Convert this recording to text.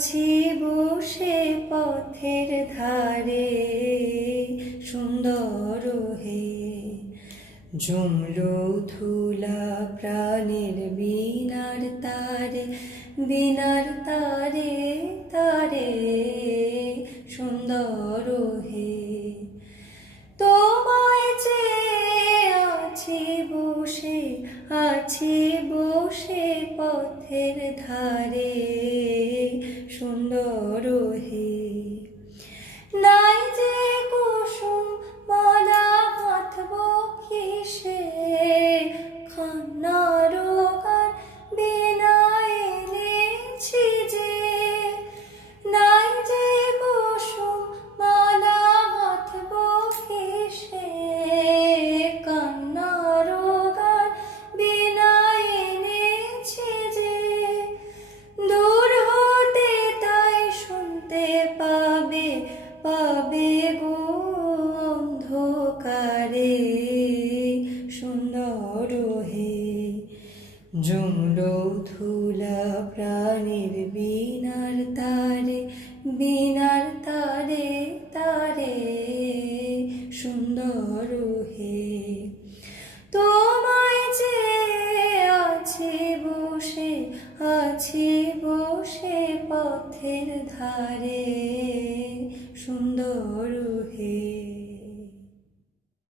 আছি বসে পথের ধারে সুন্দর হে ঝুমরো ধুলা প্রাণের বীণার তারে বীণার তারে তারে সুন্দর হে তোমায় চেয়ে আছি বসে পথের ধারে সুন্দর হে নাই যে কুসুম মালা মাথব কিসে কান্নার গান বিনায় এনেছি যে নাই যে কুসুম মালা মাথব কিসে কান্নার গান বিনায় এনেছি যে দূর হতে তাই শুনতে পাবে গো অন্ধকারে সুন্দর হে ঝুমরো ধুলা প্রাণের বীণার তারে বীণার তারে তারে সুন্দর হে তোমায় চেয়ে আছি বসে পথের ধারে সুন্দর হে।